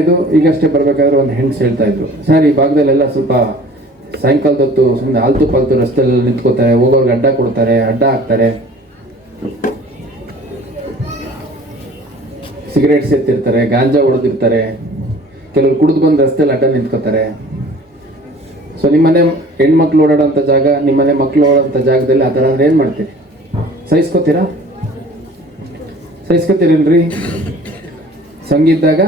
ಇದು ಈಗಷ್ಟೇ ಬರಬೇಕಾದ್ರೆ ಒಂದು ಹೆಂಡ್ಸ್ ಹೇಳ್ತಾ ಇದ್ರು. ಸರ್, ಈ ಭಾಗದಲ್ಲೆಲ್ಲ ಸ್ವಲ್ಪ ಸಾಯಂಕಾಲದೊತ್ತು ಸುಮ್ಮನೆ ಆಲ್ತು ಪಾಲ್ತು ರಸ್ತೆಲ್ಲೆಲ್ಲ ನಿಂತ್ಕೋತಾರೆ, ಹೋಗೋರ್ಗೆ ಅಡ್ಡ ಕೊಡ್ತಾರೆ, ಅಡ್ಡ ಹಾಕ್ತಾರೆ. ಸಿಗರೇಟ್ಸ್ ಎತ್ತಿರ್ತಾರೆ ಗಾಂಜಾ ಹೊಡೆದಿರ್ತಾರೆ, ಕೆಲವರು ಕುಡಿದು ಬಂದು ರಸ್ತೆಯಲ್ಲಿ ಅಡ್ಡ ನಿಂತ್ಕೋತಾರೆ. ಸೊ ನಿಮ್ಮನೆ ಹೆಣ್ಮಕ್ಳು ಓಡಾಡೋಂಥ ಜಾಗ, ನಿಮ್ಮನೆ ಮಕ್ಳು ಓಡಾಡೋಂಥ ಜಾಗದಲ್ಲಿ ಆ ಥರ ಅಂದ್ರೆ ಏನು ಮಾಡ್ತೀರಿ? ಸಹಿಸ್ಕೋತೀರಾ? ಸಹಿಸ್ಕೋತೀರೇನ್ರಿ? ಸಂಗೀತಾಗ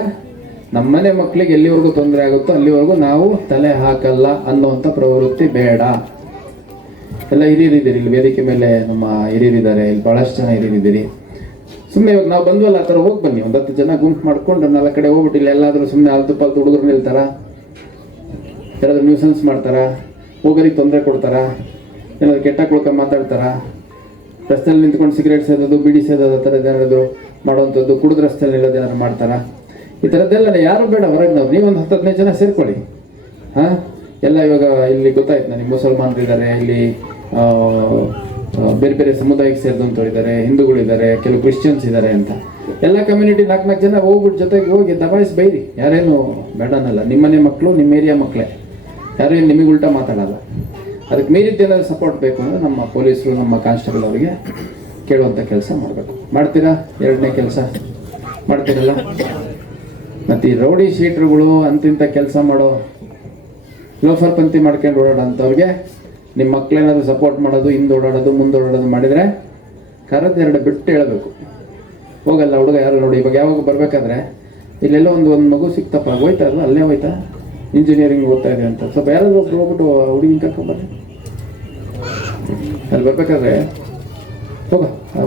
ನಮ್ಮನೆ ಮಕ್ಕಳಿಗೆ ಎಲ್ಲಿವರೆಗೂ ತೊಂದರೆ ಆಗುತ್ತೋ ಅಲ್ಲಿವರೆಗೂ ನಾವು ತಲೆ ಹಾಕಲ್ಲ ಅನ್ನುವಂಥ ಪ್ರವೃತ್ತಿ ಬೇಡ. ಎಲ್ಲ ಹಿರಿಯರಿದ್ದೀರಿ, ಇಲ್ಲಿ ವೇದಿಕೆ ಮೇಲೆ ನಮ್ಮ ಹಿರಿಯರಿದ್ದಾರೆ, ಇಲ್ಲಿ ಬಹಳಷ್ಟು ಜನ ಹಿರಿಯರಿದ್ದೀರಿ. ಸುಮ್ಮನೆ ಇವಾಗ ನಾವು ಬಂದ್ವಲ್ಲ, ಆ ಥರ ಹೋಗಿ ಬನ್ನಿ. ಒಂದು ಹತ್ತು ಜನ ಗುಂಪು ಮಾಡ್ಕೊಂಡು ನಾಲ್ಕು ಕಡೆ ಹೋಗ್ಬಿಟ್ಟು ಇಲ್ಲಿ ಎಲ್ಲಾದರೂ ಸುಮ್ಮನೆ ಅಲ್ದು ಪಾಲ್ತು ಹುಡುಗರು ನಿಲ್ತಾರ? ಯಾರಾದ್ರೂ ನ್ಯೂಸನ್ಸ್ ಮಾಡ್ತಾರ? ಹೋಗೋರಿಗೆ ತೊಂದರೆ ಕೊಡ್ತಾರ? ಏನಾದ್ರು ಕೆಟ್ಟ ಕುಳ್ಕ ಮಾತಾಡ್ತಾರ? ರಸ್ತೆಯಲ್ಲಿ ನಿಂತ್ಕೊಂಡು ಸಿಗರೇಟ್ ಸೇದೋದು, ಬಿಡಿ ಸೇದೋದು, ಆ ಥರದ್ದು ಏನಾದ್ರು ಮಾಡೋವಂಥದ್ದು, ಕುಡಿದ ರಸ್ತೆಯಲ್ಲಿ ಇರೋದು ಏನಾದ್ರು ಮಾಡ್ತಾರ? ಈ ಥರದ್ದೆಲ್ಲ ಯಾರು ಬೇಡ ಹೊರಗಿನವ್ರು. ನೀವೊಂದು ಹತ್ತು ಹದಿನೈದು ಜನ ಸೇರ್ಕೊಳ್ಳಿ. ಹಾಂ? ಎಲ್ಲ ಇವಾಗ ಇಲ್ಲಿ ಗೊತ್ತಾಯ್ತು ನನಗೆ ಮುಸಲ್ಮಾನ್ ಇದ್ದಾರೆ ಇಲ್ಲಿ ಬೇರೆ ಬೇರೆ ಸಮುದಾಯಕ್ಕೆ ಸೇರಿದಂಥವ್ರು ಇದ್ದಾರೆ ಹಿಂದೂಗಳಿದ್ದಾರೆ, ಕೆಲವು ಕ್ರಿಶ್ಚಿಯನ್ಸ್ ಇದ್ದಾರೆ ಅಂತ. ಎಲ್ಲ ಕಮ್ಯುನಿಟಿ ನಾಲ್ಕು ನಾಲ್ಕು ಜನ ಹೋಗ್ಬಿಟ್ಟು ಜೊತೆಗೆ ಹೋಗಿ ದಬಾಯಿಸಿ ಬೈರಿ. ಯಾರೇನು ಬೇಡನಲ್ಲ. ನಿಮ್ಮನೆ ಮಕ್ಕಳು, ನಿಮ್ಮ ಏರಿಯಾ ಮಕ್ಕಳೇ. ಯಾರು ಏನು ನಿಮಗೆ ಉಲ್ಟಾ ಮಾತಾಡಲ್ಲ. ಅದಕ್ಕೆ ಏನಾದರೂ ಸಪೋರ್ಟ್ ಬೇಕು ಅಂದರೆ ನಮ್ಮ ಪೊಲೀಸರು, ನಮ್ಮ ಕಾನ್ಸ್ಟೇಬಲ್ ಅವರಿಗೆ ಕೇಳುವಂಥ ಕೆಲಸ ಮಾಡಬೇಕು. ಮಾಡ್ತೀರಾ? ಎರಡನೇ ಕೆಲಸ. ಮಾಡ್ತೀರಲ್ಲ? ಮತ್ತು ಈ ರೌಡಿ ಶೀಟ್ರುಗಳು ಅಂತಿಂತ ಕೆಲಸ ಮಾಡೋ ಲೋಫರ್ ಪಂತಿ ಮಾಡ್ಕೊಂಡು ಓಡಾಡೋಂಥವ್ರಿಗೆ ನಿಮ್ಮ ಮಕ್ಕಳೇನಾದ್ರು ಸಪೋರ್ಟ್ ಮಾಡೋದು, ಹಿಂದೆ ಓಡಾಡೋದು, ಮುಂದೆ ಓಡಾಡೋದು ಮಾಡಿದರೆ ಕರೆದೆರಡು ಬಿಟ್ಟು ಹೇಳಬೇಕು. ಹೋಗಲ್ಲ ಹುಡುಗ ಯಾರು ನೋಡಿ, ಇವಾಗ ಯಾವಾಗ ಬರಬೇಕಾದ್ರೆ ಇಲ್ಲೆಲ್ಲ ಒಂದು ಒಂದು ಮಗು ಸಿಕ್ತಪ್ಪ, ಹೋಯ್ತಾ ಅದು ಅಲ್ಲೇ ಹೋಯ್ತಾ? ಇಂಜಿನಿಯರಿಂಗ್ ಓದ್ತಾ ಇದೆ ಅಂತ. ಸ್ವಲ್ಪ ಯಾರಾದ್ರೂ ಒಬ್ರು ಹೋಗ್ಬಿಟ್ಟು ಹುಡುಗಿನ ಕರ್ಕೊಂಬರ್ರಿ ಅಲ್ಲಿ ಬರ್ಬೇಕಾದ್ರೆ ಹೋಗ.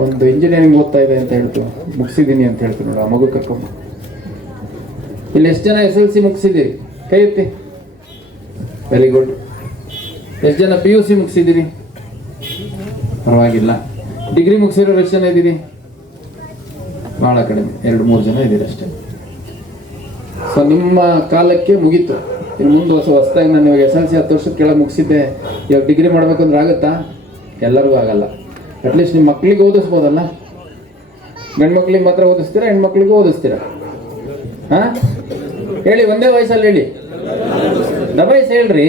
ಒಂದು ಇಂಜಿನಿಯರಿಂಗ್ ಓದ್ತಾ ಇದೆ ಅಂತ ಹೇಳ್ತು. ಮುಗಿಸಿದ್ದೀನಿ ಅಂತ ಹೇಳ್ತು ನೋಡು, ಆ ಮಗು ಕರ್ಕೊಂಬ ಇಲ್ಲಿ ಎಷ್ಟು ಜನ ಎಸ್ ಎಲ್ ಸಿ ಮುಗಿಸಿದ್ದೀರಿ? ಕೈ ಎತ್ತಿ. ವೆರಿ ಗುಡ್ ಎಷ್ಟು ಜನ ಪಿ ಯು ಸಿ ಮುಗಿಸಿದ್ದೀರಿ? ಪರವಾಗಿಲ್ಲ. ಡಿಗ್ರಿ ಮುಗಿಸಿರೋರು ಎಷ್ಟು ಜನ ಇದ್ದೀರಿ? ಭಾಳ ಕಡಿಮೆ. ಎರಡು, ಮೂರು ಜನ ಇದ್ದೀರಿ ಅಷ್ಟೇ. ಸೊ ನಿಮ್ಮ ಕಾಲಕ್ಕೆ ಮುಗೀತು. ಇನ್ನು ಮುಂದೆ ಹೊಸ, ಹೊಸದಾಗಿ ನಾನು ಇವಾಗ ಎಸ್ ಎಲ್ ಸಿ ಹತ್ತು ವರ್ಷದ ಕೆಳಗೆ ಮುಗಿಸಿದ್ದೆ. ಇವಾಗ ಡಿಗ್ರಿ ಮಾಡ್ಬೇಕಂದ್ರೆ ಆಗುತ್ತಾ? ಎಲ್ಲರಿಗೂ ಆಗಲ್ಲ. ಅಟ್ಲೀಸ್ಟ್ ನಿಮ್ಮ ಮಕ್ಳಿಗೆ ಓದಿಸ್ಬೋದಲ್ಲ? ಗಂಡು ಮಕ್ಳಿಗೆ ಮಾತ್ರ ಓದಿಸ್ತೀರಾ, ಹೆಣ್ಮಕ್ಳಿಗೂ ಓದಿಸ್ತೀರಾ? ಹಾಂ? ಹೇಳಿ, ಒಂದೇ ವಯಸ್ಸಲ್ಲಿ ಹೇಳಿ. ದಬಾಯಿಸಿ ಹೇಳ್ರಿ.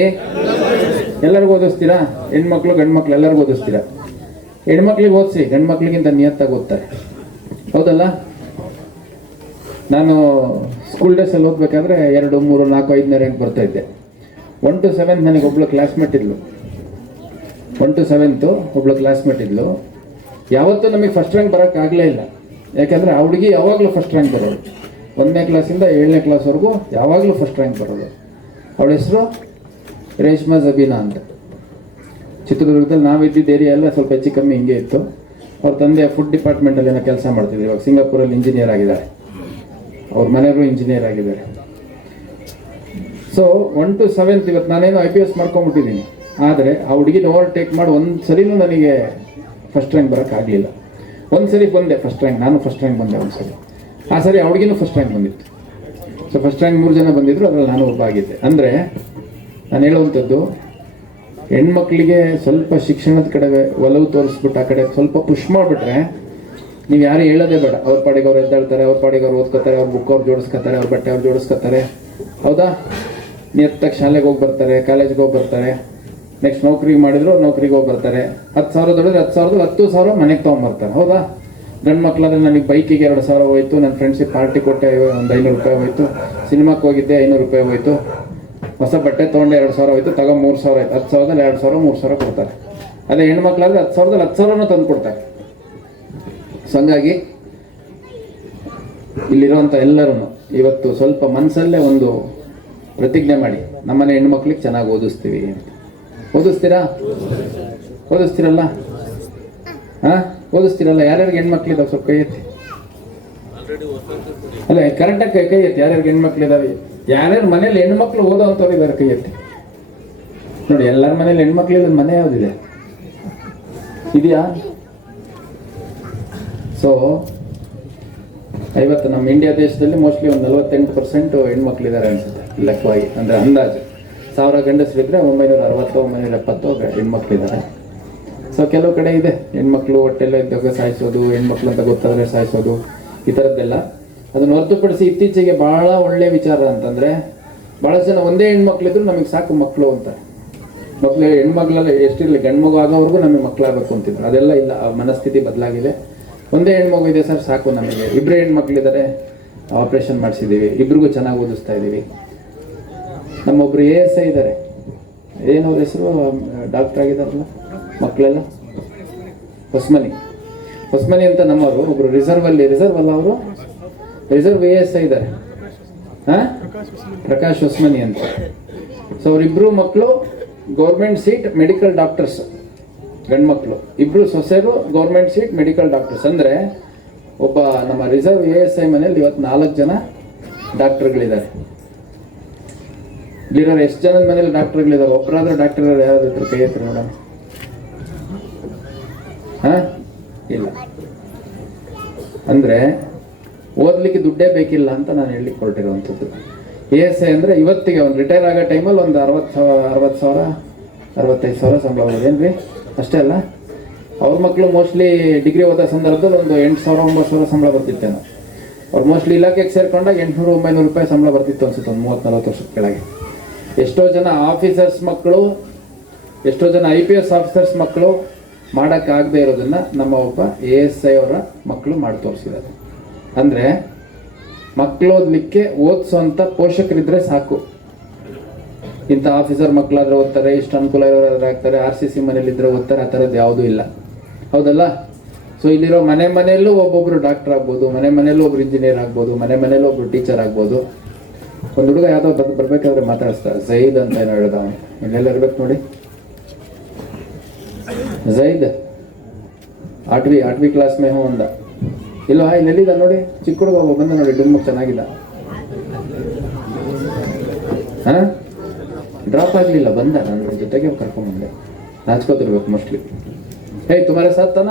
ಎಲ್ಲರಿಗೂ ಓದಿಸ್ತೀರಾ? ಹೆಣ್ಮಕ್ಳು ಗಂಡು ಮಕ್ಳು ಎಲ್ಲರಿಗೂ ಓದಿಸ್ತೀರಾ? ಹೆಣ್ಮಕ್ಳಿಗೆ ಓದಿಸಿ ಗಂಡು ಮಕ್ಳಿಗಿಂತ ನಿಯತ್ತಾಗಿ ಓದ್ತಾರೆ. ಹೌದಲ್ಲ? ನಾನು ಸ್ಕೂಲ್ ಡೇಸಲ್ಲಿ ಓದಬೇಕಾದ್ರೆ ಎರಡು, ಮೂರು, ನಾಲ್ಕು, ಐದನೇ ರ್ಯಾಂಕ್ ಬರ್ತಾ ಇದ್ದೆ. ಒನ್ ಟು ಸೆವೆಂತ್ ನನಗೆ ಒಬ್ಳು ಕ್ಲಾಸ್ಮೇಟ್ ಇದ್ಲು. ಒನ್ ಟು ಸೆವೆಂತು ಒಬ್ಳು ಕ್ಲಾಸ್ಮೇಟ್ ಇದ್ಲು. ಯಾವತ್ತೂ ನಮಗೆ ಫಸ್ಟ್ ರ್ಯಾಂಕ್ ಬರೋಕ್ಕಾಗಲೇ ಇಲ್ಲ. ಯಾಕಂದರೆ ಆ ಹುಡುಗಿ ಯಾವಾಗಲೂ ಫಸ್ಟ್ ರ್ಯಾಂಕ್ ಬರೋದು ಒಂದನೇ ಕ್ಲಾಸಿಂದ ಏಳನೇ ಕ್ಲಾಸ್ವರೆಗೂ ಯಾವಾಗಲೂ ಫಸ್ಟ್ ರ್ಯಾಂಕ್ ಬರೋದು. ಅವಳ ಹೆಸರು ರೇಷ್ಮಾ ಜಬೀನಾ ಅಂತ. ಚಿತ್ರದುರ್ಗದಲ್ಲಿ ನಾವಿದ್ದಿದ್ದ ಏರಿಯಾ ಎಲ್ಲ ಸ್ವಲ್ಪ ಹೆಚ್ಚು ಕಮ್ಮಿ ಹಿಂಗೆ ಇತ್ತು. ಅವ್ರ ತಂದೆ ಫುಡ್ ಡಿಪಾರ್ಟ್ಮೆಂಟಲ್ಲಿ ಏನೋ ಕೆಲಸ ಮಾಡ್ತಿದ್ರು. ಇವಾಗ ಸಿಂಗಾಪುರಲ್ಲಿ ಇಂಜಿನಿಯರ್ ಆಗಿದ್ದಾರೆ. ಅವ್ರ ಮನೆಯವರು ಇಂಜಿನಿಯರ್ ಆಗಿದ್ದಾರೆ. ಸೊ ಒನ್ ಟು ಸೆವೆಂತ್ ಇವತ್ತು ನಾನೇನು ಐ ಪಿ ಎಸ್ ಮಾಡ್ಕೊಂಬಿಟ್ಟಿದ್ದೀನಿ ಆದರೆ ಆ ಹುಡುಗಿನ ಓವರ್ಟೇಕ್ ಮಾಡಿ ಒಂದು ಸರಿನೂ ನನಗೆ ಫಸ್ಟ್ ರ್ಯಾಂಕ್ ಬರೋಕ್ಕಾಗಲಿಲ್ಲ ಒಂದು ಸರಿ ಬಂದೆ ಫಸ್ಟ್ ರ್ಯಾಂಕ್ ನಾನು ಫಸ್ಟ್ ರ್ಯಾಂಕ್ ಬಂದೆ ಒಂದು ಸರಿ ಆ ಸರಿ ಅವಳಿಗೇನು ಫಸ್ಟ್ ರ್ಯಾಂಕ್ ಬಂದಿತ್ತು. ಸೊ ಫಸ್ಟ್ ರ್ಯಾಂಕ್ ಮೂರು ಜನ ಬಂದಿದ್ರು, ಅದರಲ್ಲಿ ನಾನು ಒಬ್ಬ ಆಗಿದ್ದೆ. ಅಂದರೆ, ನಾನು ಹೇಳುವಂಥದ್ದು, ಹೆಣ್ಮಕ್ಳಿಗೆ ಸ್ವಲ್ಪ ಶಿಕ್ಷಣದ ಕಡೆ ಒಲವು ತೋರಿಸ್ಬಿಟ್ಟು, ಆ ಕಡೆ ಸ್ವಲ್ಪ ಪುಷ್ ಮಾಡಿಬಿಟ್ರೆ, ನೀವು ಯಾರು ಹೇಳೋದೇ ಬೇಡ. ಅವ್ರ ಪಾಡಿಗೆ ಅವ್ರು ಎದ್ದಾಳ್ತಾರೆ ಅವ್ರ ಪಾಡಿಗೆ ಅವ್ರು ಓದ್ಕೋತಾರೆ, ಅವ್ರ ಬುಕ್ ಅವ್ರು ಜೋಡಿಸ್ಕೋತಾರೆ, ಅವ್ರ ಬಟ್ಟೆ ಅವ್ರು ಜೋಡಿಸ್ಕೋತಾರೆ. ಹೌದಾ? ನಿಯತ್ತಾಗಿ ಶಾಲೆಗೆ ಹೋಗಿ ಬರ್ತಾರೆ ಕಾಲೇಜ್ಗೆ ಹೋಗಿ ಬರ್ತಾರೆ. ನೆಕ್ಸ್ಟ್ ನೌಕರಿಗೆ ಮಾಡಿದ್ರು, ನೌಕರಿಗೆ ಹೋಗಿ ಬರ್ತಾರೆ. ಹತ್ತು ಸಾವಿರ ದುಡಿದ್ರೆ ಹತ್ತು ಸಾವಿರದ ಹತ್ತು ಸಾವಿರ ಮನೆಗೆ ತೊಗೊಂಬರ್ತಾರೆ. ಹೌದಾ? ಗಂಡು ಮಕ್ಕಳಾದ್ರೆ ನನಗೆ ಬೈಕಿಗೆ ಎರಡು ಸಾವಿರ ಹೋಯ್ತು ನನ್ನ ಫ್ರೆಂಡ್ಸಿಗೆ ಪಾರ್ಟಿ ಕೊಟ್ಟೆ ಒಂದು ಐನೂರು ರೂಪಾಯಿ ಹೋಯ್ತು. ಸಿನಿಮಾಕ್ಕೆ ಹೋಗಿದ್ದೆ, ಐನೂರು ರೂಪಾಯಿ ಹೋಯ್ತು. ಹೊಸ ಬಟ್ಟೆ ತೊಗೊಂಡೆ, ಎರಡು ಸಾವಿರ ಹೋಯ್ತು ತಗೋ ಮೂರು ಸಾವಿರ ಆಯ್ತು. ಹತ್ತು ಸಾವಿರದಲ್ಲಿ ಎರಡು ಸಾವಿರ, ಮೂರು ಸಾವಿರ ಕೊಡ್ತಾರೆ. ಅದೇ ಹೆಣ್ಮಕ್ಳಾದ್ರೆ ಹತ್ತು ಸಾವಿರದಲ್ಲಿ ಹತ್ತು ಸಾವಿರನೂ ತಂದು ಕೊಡ್ತಾರೆ. ಸೊ ಹಂಗಾಗಿ ಇಲ್ಲಿರುವಂಥ ಎಲ್ಲರೂ ಇವತ್ತು ಸ್ವಲ್ಪ ಮನಸ್ಸಲ್ಲೇ ಒಂದು ಪ್ರತಿಜ್ಞೆ ಮಾಡಿ. ನಮ್ಮನೆ ಹೆಣ್ಮಕ್ಳಿಗೆ ಚೆನ್ನಾಗಿ ಓದಿಸ್ತೀವಿ ಅಂತ. ಓದಿಸ್ತೀರಾ? ಓದಿಸ್ತೀರಲ್ಲ? ಹಾಂ? ಓದಿಸ್ತೀರಲ್ಲ ಯಾರ್ಯಾರಿಗೆ ಹೆಣ್ಮಕ್ಳಿದಾವೆ ಸ್ವಲ್ಪ ಕೈ ಎತ್ತಿ. ಅಲ್ಲ ಕರೆಕ್ಟಾಗಿ ಕೈ ಕೈ ಎತ್ತಿ, ಯಾರ್ಯಾರಿಗೆ ಹೆಣ್ಮಕ್ಳಿದಾವೆ ಯಾರ್ಯಾರು ಮನೇಲಿ ಹೆಣ್ಮಕ್ಳು ಓದೋ ಅಂತವ್ರು ಇದ್ದಾರೆ ಕೈ ಎತ್ತಿ. ನೋಡಿ, ಎಲ್ಲರ ಮನೇಲಿ ಹೆಣ್ಮಕ್ಳಿದ ಮನೆ ಯಾವುದಿದೆ? ಇದೆಯಾ? ಸೊ ಐವತ್ತು, ನಮ್ಮ ಇಂಡಿಯಾ ದೇಶದಲ್ಲಿ ಮೋಸ್ಟ್ಲಿ ಒಂದು ನಲವತ್ತೆಂಟು ಪರ್ಸೆಂಟ್ ಹೆಣ್ಮಕ್ಳಿದ್ದಾರೆ ಅನ್ಸುತ್ತೆ, ಲೆಕ್ಕವಾಗಿ, ಅಂದರೆ ಅಂದಾಜು. ಸಾವಿರ ಗಂಡಸರಿದ್ರೆ ಒಂಬೈನೂರ ಅರವತ್ತು, ಒಂಬೈನೂರ ಎಪ್ಪತ್ತು ಹೆಣ್ಮಕ್ಳು ಹೆಣ್ಮಕ್ಳಿದ್ದಾರೆ ಸೊ ಕೆಲವು ಕಡೆ ಇದೆ. ಹೆಣ್ಮಕ್ಳು ಹೊಟ್ಟೆಲ್ಲ ಇದ್ದಾಗ ಸಾಯಿಸೋದು, ಹೆಣ್ಮಕ್ಳು ಅಂತ ಗೊತ್ತಾದರೆ ಸಾಯಿಸೋದು, ಈ ಥರದ್ದೆಲ್ಲ ಅದನ್ನು ಹೊರತುಪಡಿಸಿ ಇತ್ತೀಚೆಗೆ ಬಹಳ ಒಳ್ಳೆ ವಿಚಾರ ಅಂತಂದ್ರೆ ಬಹಳ ಜನ ಒಂದೇ ಹೆಣ್ಮಕ್ಳಿದ್ರು ನಮಗೆ ಸಾಕು ಮಕ್ಕಳು ಅಂತ. ಮಕ್ಳು ಹೆಣ್ಮಕ್ಳೆಲ್ಲ ಎಷ್ಟಿರಲಿ ಗಂಡು ಮಗು ಆಗೋವರೆಗೂ ನಮಗೆ ಮಕ್ಕಳಾಗಬೇಕು ಅಂತಿದ್ರು. ಅದೆಲ್ಲ ಇಲ್ಲ, ಆ ಮನಸ್ಥಿತಿ ಬದಲಾಗಿದೆ. ಒಂದೇ ಹೆಣ್ಮಗು ಇದೆ ಸರ್, ಸಾಕು ನಮಗೆ. ಇಬ್ಬರೇ ಹೆಣ್ಮಕ್ಳಿದ್ದಾರೆ ಆಪರೇಷನ್ ಮಾಡಿಸಿದ್ದೀವಿ ಇಬ್ರಿಗೂ ಚೆನ್ನಾಗಿ ಓದಿಸ್ತಾ ಇದ್ದೀವಿ ನಮ್ಮೊಬ್ರು ಎ ಎಸ್ ಐ ಇದ್ದಾರೆ ಏನವ್ರ ಹೆಸರು? ಡಾಕ್ಟರ್ ಆಗಿದಾರಲ್ಲ ಮಕ್ಕಳೆಲ್ಲ? ಹೊಸ್ಮನಿ. ಹೊಸ್ಮನಿ ಅಂತ ನಮ್ಮವರು, ಒಬ್ರು ರಿಸರ್ವ್ ಅಲ್ಲಿ ರಿಸರ್ವ್ ಅಲ್ಲ ಅವರು? ರಿಸರ್ವ್ ಎ ಎಸ್ ಐ ಇದ್ದಾರೆ. ಹಾ? ಪ್ರಕಾಶ್ ಹೊಸ್ಮನಿ ಅಂತ. ಸೊ ಅವರಿಬ್ರು ಮಕ್ಕಳು ಗೌರ್ಮೆಂಟ್ ಸೀಟ್ ಮೆಡಿಕಲ್ ಡಾಕ್ಟರ್ಸ್ ಗಂಡು ಮಕ್ಕಳು ಇಬ್ರು ಸೊಸೆರು ಗೌರ್ಮೆಂಟ್ ಸೀಟ್ ಮೆಡಿಕಲ್ ಡಾಕ್ಟರ್ಸ್ ಅಂದ್ರೆ, ಒಬ್ಬ ನಮ್ಮ ರಿಸರ್ವ್ ಎ ಎಸ್ ಐ ಮನೇಲಿ ಇವತ್ತು ನಾಲ್ಕು ಜನ ಡಾಕ್ಟರ್ಗಳಿದ್ದಾರೆ. ಇಲ್ಲಿರೋರು ಎಷ್ಟು ಜನದ ಮನೇಲಿ ಡಾಕ್ಟರ್ಗಳಿದ್ದಾರೆ ಒಬ್ಬರಾದ್ರೂ ಡಾಕ್ಟರ್ ಯಾರಾದ್ರೂ ಕೈ ಹತ್ರ ಹಾ ಇಲ್ಲ ಅಂದ್ರೆ ಓದ್ಲಿಕ್ಕೆ ದುಡ್ಡೇ ಬೇಕಿಲ್ಲ ಅಂತ ನಾನು ಹೇಳಲಿಕ್ಕೆ ಹೊರಟಿರುವಂಥದ್ದು. ಎ ಎಸ್ ಐ ಅಂದ್ರೆ ಇವತ್ತಿಗೆ ಒಂದು ರಿಟೈರ್ ಆಗೋ ಟೈಮಲ್ಲಿ ಒಂದು ಅರವತ್ತು ಅರವತ್ತು ಸಾವಿರ, ಅರವತ್ತೈದು ಸಾವಿರ ಸಂಬಳ ಏನ್ರಿ? ಅಷ್ಟೇ ಅಲ್ಲ. ಅವ್ರ ಮಕ್ಕಳು ಮೋಸ್ಟ್ಲಿ ಡಿಗ್ರಿ ಓದೋ ಸಂದರ್ಭದಲ್ಲಿ ಒಂದು ಎಂಟು ಸಾವಿರ, ಒಂಬತ್ತು ಸಾವಿರ ಸಂಬಳ ಬರ್ತಿತ್ತೇನೋ ಅವ್ರು ಮೋಸ್ಟ್ಲಿ ಇಲಾಖೆಗೆ ಸೇರ್ಕೊಂಡಾಗ ಎಂಟುನೂರು, ಒಂಬೈನೂರು ರೂಪಾಯಿ ಸಂಬಳ ಬರ್ತಿತ್ತು ಅನ್ಸುತ್ತೆ, ಒಂದು ಮೂವತ್ತು ನಲ್ವತ್ತು ವರ್ಷದ ಕೆಳಗೆ. ಎಷ್ಟೋ ಜನ ಆಫೀಸರ್ಸ್ ಮಕ್ಕಳು, ಎಷ್ಟೋ ಜನ ಐ ಪಿ ಎಸ್ ಆಫೀಸರ್ಸ್ ಮಕ್ಕಳು ಮಾಡೋಕ್ಕಾಗದೇ ಇರೋದನ್ನ ನಮ್ಮ ಒಬ್ಬ ಎ ಎಸ್ ಐ ಅವರ ಮಕ್ಕಳು ಮಾಡಿ ತೋರಿಸಿದ್ದಾರೆ ಅಂದರೆ ಮಕ್ಕಳು ಓದಲಿಕ್ಕೆ ಓದಿಸೋಂಥ ಪೋಷಕರಿದ್ದರೆ ಸಾಕು. ಇಂಥ ಆಫೀಸರ್ ಮಕ್ಕಳಾದ್ರೆ ಓದ್ತಾರೆ, ಇಷ್ಟು ಅನುಕೂಲ ಇರೋರಾದ್ರೆ ಆಗ್ತಾರೆ ಆರ್ ಸಿ ಸಿ ಮನೇಲಿದ್ರೆ ಓದ್ತಾರೆ, ಆ ಥರದ್ದು ಯಾವುದೂ ಇಲ್ಲ. ಹೌದಲ್ಲ? ಸೊ ಇಲ್ಲಿರೋ ಮನೆ ಮನೆಯಲ್ಲೂ ಒಬ್ಬೊಬ್ರು ಡಾಕ್ಟರ್ ಆಗ್ಬೋದು, ಮನೆ ಮನೆಯಲ್ಲೂ ಒಬ್ರು ಇಂಜಿನಿಯರ್ ಆಗ್ಬೋದು, ಮನೆ ಮನೆಯಲ್ಲೂ ಒಬ್ರು ಟೀಚರ್ ಆಗ್ಬೋದು. ಒಂದು ಹುಡುಗ ಯಾವುದೋ ಬರ್ ಬರ್ಬೇಕಾದ್ರೆ ಮಾತಾಡಿಸ್ತಾರೆ. ಸೈದ್ ಅಂತ ಏನು ಹೇಳ್ದ ಅವನು ಇಲ್ಲೆಲ್ಲ ಇರ್ಬೇಕು ನೋಡಿ. ಜೈದ್ ಆಟ್ವಿ ಆಟ್ವಿ ಕ್ಲಾಸ್ ಮೇ ಹೋ ಅಂದ ಇಲ್ಲ ಹಾಯ್ ನೆಲ್ಲಿದ ನೋಡಿ. ಚಿಕ್ಕ ಹುಡುಗ ಬಂದ ನೋಡಿ, ಡುಮ್ಮ ಚೆನ್ನಾಗಿದ್ದ ಹಾ? ಡ್ರಾಪ್ ಆಗಲಿಲ್ಲ, ಬಂದ. ನನ್ನ ಜೊತೆಗೆ ಕರ್ಕೊಂಡ್ಬಂದೆ ನಾಚ್ಕೋತಿರ್ಬೇಕು ಮೋಸ್ಟ್ಲಿ ಹೇ ತುಮಾರೆ ಸಾತ್ ತಾನ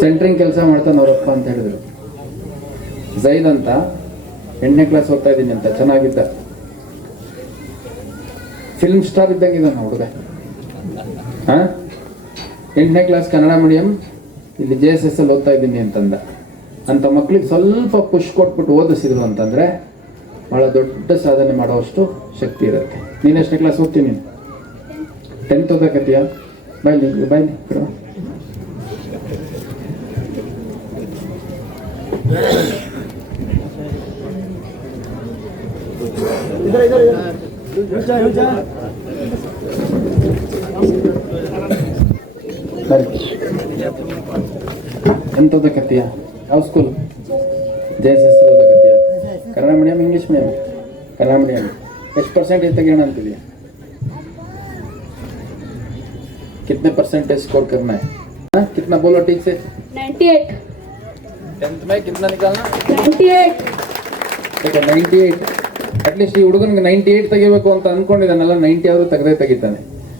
ಸೆಂಟ್ರಿಂಗ್ ಕೆಲಸ ಮಾಡ್ತಾನೆ ಅವರಪ್ಪ ಅಂತ ಹೇಳಿದ್ರು. ಜೈದ್ ಅಂತ. ಎಂಟನೇ ಕ್ಲಾಸ್ ಓದ್ತಾ ಇದ್ದೀನಿ ಅಂತ, ಚೆನ್ನಾಗಿದ್ದ. ಫಿಲ್ಮ್ ಸ್ಟಾರ್ ಇದ್ದಂಗಿದ್ದಾನೆ ಹುಡುಗ ಹಾ? ಎಂಟನೇ ಕ್ಲಾಸ್ ಕನ್ನಡ ಮೀಡಿಯಂ ಇಲ್ಲಿ ಜೆ ಎಸ್ ಎಸ್ ಅಲ್ಲಿ ಓದ್ತಾ ಇದ್ದೀನಿ ಅಂತಂದ. ಅಂತ ಮಕ್ಳಿಗೆ ಸ್ವಲ್ಪ ಪುಷ್ ಕೊಟ್ಬಿಟ್ಟು ಓದಿಸಿದ್ರು ಅಂತಂದ್ರೆ ಬಹಳ ದೊಡ್ಡ ಸಾಧನೆ ಮಾಡೋವಷ್ಟು ಶಕ್ತಿ ಇರುತ್ತೆ. ನೀನು ಎಷ್ಟನೇ ಕ್ಲಾಸ್ ಓದ್ತೀನಿ? ಟೆಂತ್ ಓದಕತ್ತೀಯ? ಬಾಯ್ಲಿ ಬಾಯ್ಲಿ ಇದರ ಬಾ. ಸರಿ ಎಂತ ಓದಕತ್ತೀಯ ಯಾವ school J S S ಓದಕತ್ತೀಯ Kannada medium English medium Kannada medium ಎಷ್ಟು ಪರ್ಸೆಂಟೇಜ್ ತೆಗಿಯೋಣ ಅಂತಿದೆಯಾ कितने परसेंटेज स्कोर करना है हाँ? कितना बोलो ठीक से 98 टेंथ में कितना निकालना 98 देखो ನೈಂಟಿ ಏಯ್ಟ್ ಅಟ್ಲೀಸ್ಟ್ ಈ ಹುಡುಗನಿಗೆ ನೈಂಟಿ ಏಟ್ ತೆಗಿಬೇಕು ಅಂತ ಅನ್ಕೊಂಡಿದ್ದಾನಲ್ಲ ನೈಂಟಿ ಆದ್ರೂ ತೆಗೆದೇ ತೆಗಿತಾನೆ.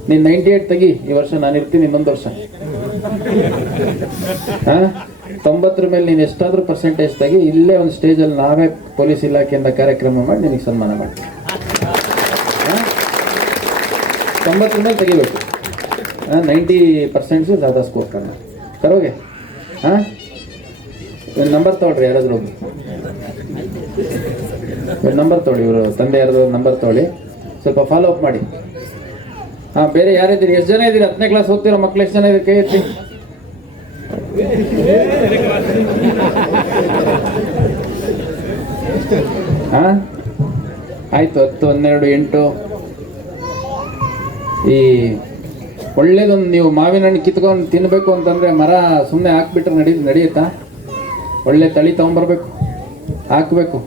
ನೀನ್ ನೈಂಟಿ ಏಟ್ ತೆಗಿ, ಈ ವರ್ಷ ನಾನು ಇರ್ತೀನಿ ಇನ್ನೊಂದು ವರ್ಷ. ಹಾ? ತೊಂಬತ್ತರ ಮೇಲೆ ನೀನು ಎಷ್ಟಾದ್ರೂ ಪರ್ಸೆಂಟೇಜ್ ತೆಗಿ, ಇಲ್ಲೇ ಒಂದು ಸ್ಟೇಜಲ್ಲಿ ನಾವೇ ಪೊಲೀಸ್ ಇಲಾಖೆಯಿಂದ ಕಾರ್ಯಕ್ರಮ ಮಾಡಿ ನಿನಗೆ ಸನ್ಮಾನ ಮಾಡಿ ತೊಂಬತ್ತರ ಮೇಲೆ ತೆಗಿಬೇಕು. ನೈಂಟಿ ಪರ್ಸೆಂಟ್ಸ್ ಜಾದಾ ಸ್ಕೋರ್ ಕಣ್ಣ ಕರೋಗೆ ಹಾಂ? ನಂಬರ್ ತಗೊಳ್ರಿ, ಯಾರಾದರೂ ಒಬ್ಬರು ಒಬ್ರು ನಂಬರ್ ತೊಗೊಳ್ಳಿ ಇವರು, ತಂದೆ ಯಾರಾದ್ರೂ ನಂಬರ್ ತೊಗೊಳ್ಳಿ ಸ್ವಲ್ಪ ಫಾಲೋ ಅಪ್ ಮಾಡಿ. ಹಾಂ, ಬೇರೆ ಯಾರಿದ್ದೀರಿ? ಎಷ್ಟು ಜನ ಇದ್ದೀರಿ? ಹತ್ತನೇ ಕ್ಲಾಸ್ ಓದ್ತಿರೋ ಮಕ್ಳು ಎಷ್ಟು ಜನ ಇದ್ದೀರಿ? ಕೈ ಎತ್ತಿ ಹಾಂ? ಆಯ್ತು, ಹತ್ತು, ಹನ್ನೆರಡು, ಎಂಟು. ಈ ಒಳ್ಳೇದೊಂದು ನೀವು ಮಾವಿನ ಹಣ್ಣು ಕಿತ್ಕೊಂಡು ತಿನ್ನಬೇಕು ಅಂತಂದ್ರೆ ಮರ ಸುಮ್ಮನೆ ಹಾಕ್ಬಿಟ್ರೆ ನಡಿ, ನಡೆಯುತ್ತಾ? ಒಳ್ಳೆ ತಳಿ ತೊಗೊಂಬರ್ಬೇಕು ಹಾಕಬೇಕು.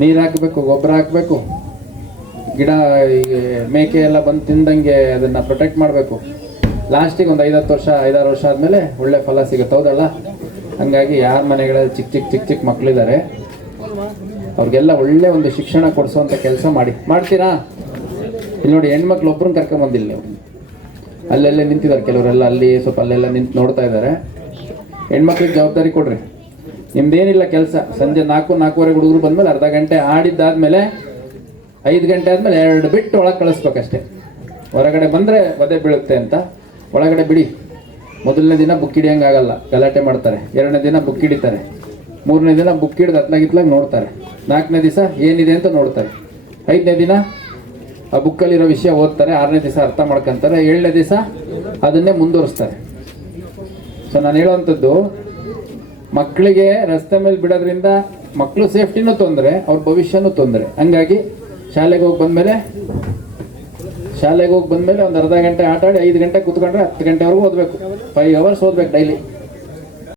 ನೀರು ಹಾಕಬೇಕು ಗೊಬ್ಬರ ಹಾಕಬೇಕು ಗಿಡ ಮೇಕೆ ಎಲ್ಲ ಬಂದು ತಿಂದಂಗೆ ಅದನ್ನು ಪ್ರೊಟೆಕ್ಟ್ ಮಾಡಬೇಕು. ಲಾಸ್ಟಿಗೆ ಒಂದು ಐದತ್ತು ವರ್ಷ, ಐದಾರು ವರ್ಷ ಆದಮೇಲೆ ಒಳ್ಳೆ ಫಲ ಸಿಗುತ್ತೆ, ಹೌದಲ್ಲ? ಹಂಗಾಗಿ ಯಾರ ಮನೆಗಳಲ್ಲಿ ಚಿಕ್ಕ ಚಿಕ್ಕ ಚಿಕ್ಕ ಚಿಕ್ಕ ಮಕ್ಕಳಿದ್ದಾರೆ ಅವ್ರಿಗೆಲ್ಲ ಒಳ್ಳೆ ಒಂದು ಶಿಕ್ಷಣ ಕೊಡಿಸುವಂಥ ಕೆಲಸ ಮಾಡಿ. ಮಾಡ್ತೀರಾ? ಇಲ್ಲಿ ನೋಡಿ, ಹೆಣ್ಮಕ್ಳು ಒಬ್ರನ್ನ ಕರ್ಕೊಂಬಂದಿಲ್ಲ ನೀವು. ಅಲ್ಲೆಲ್ಲೇ ನಿಂತಿದ್ದಾರೆ ಕೆಲವರೆಲ್ಲ, ಅಲ್ಲಿ ಸ್ವಲ್ಪ ಅಲ್ಲೆಲ್ಲ ನಿಂತು ನೋಡ್ತಾ ಇದ್ದಾರೆ. ಹೆಣ್ಮಕ್ಳಿಗೆ ಜವಾಬ್ದಾರಿ ಕೊಡ್ರಿ. ನಿಮ್ದೇನಿಲ್ಲ ಕೆಲಸ? ಸಂಜೆ ನಾಲ್ಕು ನಾಲ್ಕೂವರೆಗೆ ಹುಡುಗರು ಬಂದ್ಮೇಲೆ ಅರ್ಧ ಗಂಟೆ ಆಡಿದ್ದಾದ್ಮೇಲೆ ಐದು ಗಂಟೆ ಆದ್ಮೇಲೆ ಎರಡು ಬಿಟ್ಟು ಒಳಗೆ ಕಳಿಸ್ಬೇಕಷ್ಟೇ. ಹೊರಗಡೆ ಬಂದರೆ ಒದೆ ಬೀಳುತ್ತೆ ಅಂತ. ಒಳಗಡೆ ಬಿಡಿ. ಮೊದಲನೇ ದಿನ ಬುಕ್ ಹಿಡಿಯಂಗೆ ಆಗಲ್ಲ ಗಲಾಟೆ ಮಾಡ್ತಾರೆ. ಎರಡನೇ ದಿನ ಬುಕ್ ಹಿಡಿತಾರೆ. ಮೂರನೇ ದಿನ ಬುಕ್ ಹಿಡಿದು ಹತ್ಲಾಗಿತ್ಲಾಗ ನೋಡ್ತಾರೆ. ನಾಲ್ಕನೇ ದಿವಸ ಏನಿದೆ ಅಂತ ನೋಡ್ತಾರೆ. ಐದನೇ ದಿನ ಆ ಬುಕ್ಕಲ್ಲಿರೋ ವಿಷಯ ಓದ್ತಾರೆ. ಆರನೇ ದಿವಸ ಅರ್ಥ ಮಾಡ್ಕೊಂತಾರೆ. ಏಳನೇ ದಿವಸ ಅದನ್ನೇ ಮುಂದುವರಿಸ್ತಾರೆ. ಸೊ ನಾನು ಹೇಳುವಂಥದ್ದು ಮಕ್ಕಳಿಗೆ ರಸ್ತೆ ಮೇಲೆ ಬಿಡೋದ್ರಿಂದ ಮಕ್ಕಳು ಸೇಫ್ಟಿನೂ ತೊಂದರೆ, ಅವ್ರ ಭವಿಷ್ಯನೂ ತೊಂದರೆ. ಹಂಗಾಗಿ ಶಾಲೆಗೆ ಹೋಗಿ ಬಂದಮೇಲೆ, ಶಾಲೆಗೆ ಹೋಗಿ ಬಂದಮೇಲೆ ಒಂದು ಅರ್ಧ ಗಂಟೆ ಆಟ ಆಡಿ ಐದು ಗಂಟೆ ಕೂತ್ಕೊಂಡ್ರೆ ಹತ್ತು ಗಂಟೆವರೆಗೂ ಓದಬೇಕು. ಫೈವ್ ಅವರ್ಸ್ ಓದಬೇಕು ಡೈಲಿ.